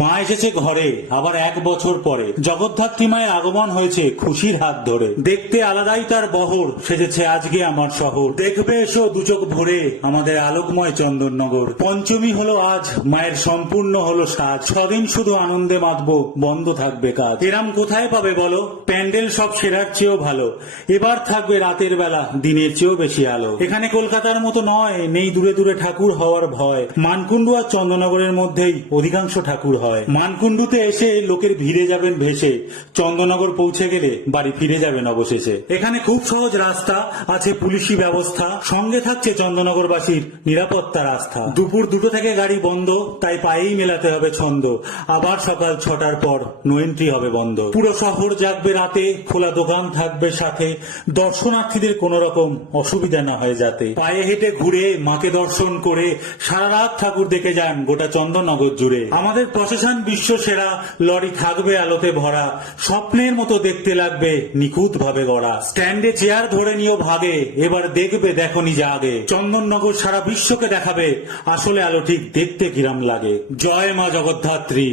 মা এসেছে ঘরে আবার 1 বছর পরে। জগদ্ধাত্রী মায়ের আগমন হয়েছে খুশির হাত ধরে। দেখতে আলাদাই তার বহর, সেজেছে আজকে আমার শহর। দেখবে এসো দুচোখ ভরে আমাদের আলোকময় চন্দননগর। পঞ্চমী হলো আজ, মায়ের সম্পূর্ণ হলো সাজ। 6 দিন শুধু আনন্দে মাতবো, বন্ধ থাকবে কাজ। এরাম কোথায় পাবে বলো, প্যান্ডেল সব সেরার চেয়েও ভালো। এবার থাকবে রাতের বেলা দিনের চেয়েও বেশি আলো। এখানে কলকাতার মতো নয়, নেই দূরে দূরে ঠাকুর হওয়ার ভয়। মানকুণ্ডু আর চন্দননগরের মধ্যেই অধিকাংশ ঠাকুর হয়। মানকুণ্ডুতে এসে লোকের ভিড়ে যাবেন ভেসে, চন্দননগর পৌঁছে গেলে বাড়ি ফিরে যাবেন অবশেষে। এখানে খুব সহজ রাস্তা, আছে পুলিশি ব্যবস্থা, সঙ্গে থাকছে চন্দননগরবাসীর নিরাপত্তার আস্থা। দুপুর 2টো থেকে গাড়ি বন্ধ, তাই পায়েই মেলাতে হবে ছন্দ। আবার সকাল 6টার পর নো এন্ট্রি হবে বন্ধ। পুরো শহর জাগবে রাতে, খোলা দোকান থাকবে সাথে, দর্শনার্থীদের কোনো রকম অসুবিধা না হয় যাতে। পায়ে হেঁটে ঘুরে মাকে দর্শন করে সারা রাত ঠাকুর দেখে যান গোটা চন্দননগর জুড়ে। আমাদের প্রশাসন বিশ্ব সেরা, লরি থাকবে আলোতে ভরা, স্বপ্নের মতো দেখতে লাগবে নিখুঁত ভাবে গড়া। স্ট্যান্ডে চেয়ার ধরে নিও ভাগে, এবার দেখবে দেখো নিজে আগে। চন্দননগর সারা বিশ্বকে দেখাবে আসলে আলো ঠিক দেখতে কিরাম লাগে। জয় মা জগদ্ধাত্রী।